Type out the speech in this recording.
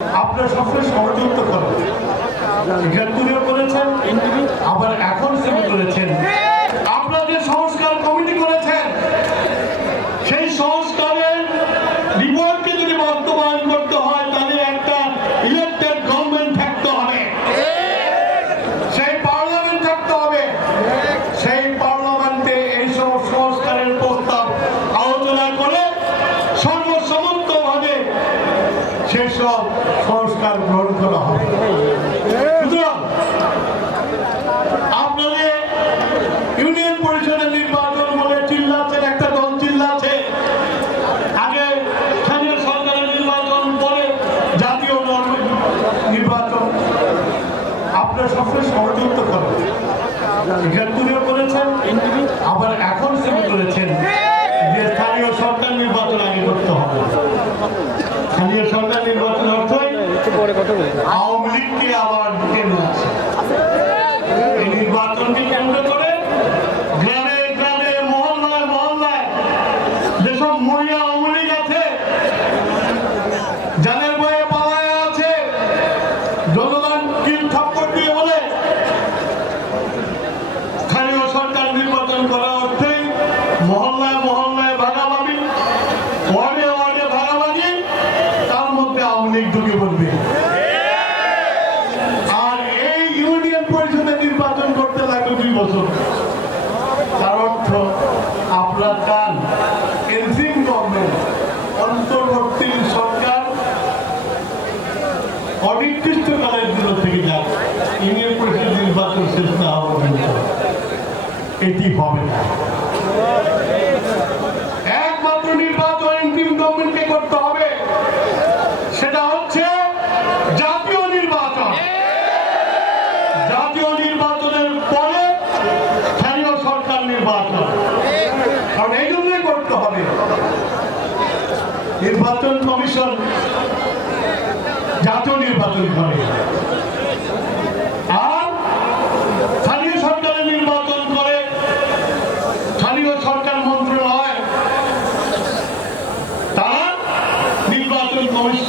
আপনারা সবসময় সহযোগিতা করেন, গ্রেপ্তারিও করেছেন, আবার এখন সেমি করেছেন। আপনারা যে সংস্কার কমিটি করেছেন, সেই সংস্কারের রিপোর্টকে যদি বাস্তবায়ন করতে হয় তাহলে একটা ইলেক্টেড গভর্নমেন্ট থাকতে হবে, সেই পার্লামেন্ট থাকতে হবে। সেই পার্লামেন্টে এইসব সংস্কারের প্রস্তাব আলোচনা করে সর্বসম্মতভাবে সেসব সংস্কার গ্রহণ করা হবে। সুতরাং আপনাদের ইউনিয়ন পরিষদের নির্বাচন বলে চিল্লাচ্ছেন, একটা দল চিল্লাচ্ছে আগে স্থানীয় সরকারের নির্বাচন, পরে জাতীয় নির্বাচন। আপনারা সবসময় সহযোগিতা করেন, গ্রেপ্তারিও করেছেন, আবার এখন সেমি করেছেন যে স্থানীয় সরকার নির্বাচন আগে করতে হবে। স্থানীয় সরকার নির্বাচন অর্থ আওয়ামী লীগকে আবার ঢুকে নিয়ে আসে। এই নির্বাচনকে কেন্দ্র করে গ্রামে গ্রামে মহল্লায় মহল্লায় যেসব মহিলা আওয়ামী লীগ আছে, জানের বয়ে পালায় আছে, জনগণ কিল থাপ্পড় দিয়ে বলে স্থানীয় সরকার নির্বাচন করা অর্থেই মহল্লায় মহল্লায় ভাগাভাগি, ওয়ার্ডে ওয়ার্ডে ভাগাভাগি, তার মধ্যে আওয়ামী লীগ ঢুকে পড়বে। আর এই ইউনিয়ন পরিষদের নির্বাচন করতে লাগবে 2 বছর। তার অর্থ আপনারা চান ইন্টিরিম গভর্নমেন্ট, অন্তর্বর্তী সরকার অনির্দিষ্টকালের জন্য থেকে যাক, ইউনিয়ন পরিষদ নির্বাচন শেষ না হওয়া পর্যন্ত। এটি হবে না। একমাত্র নির্বাচন ইন্টিরিম গভর্নমেন্টকে করতে হবে, সেটা হচ্ছে জাতীয় নির্বাচন। জাতীয় নির্বাচনের পরে স্থানীয় সরকার নির্বাচন, কারণ এই জন্যই করতে হবে। নির্বাচন কমিশন জাতীয় নির্বাচন করে, আর স্থানীয় সরকারের নির্বাচন করে স্থানীয় সরকার মন্ত্রণালয়, তারা নির্বাচন কমিশন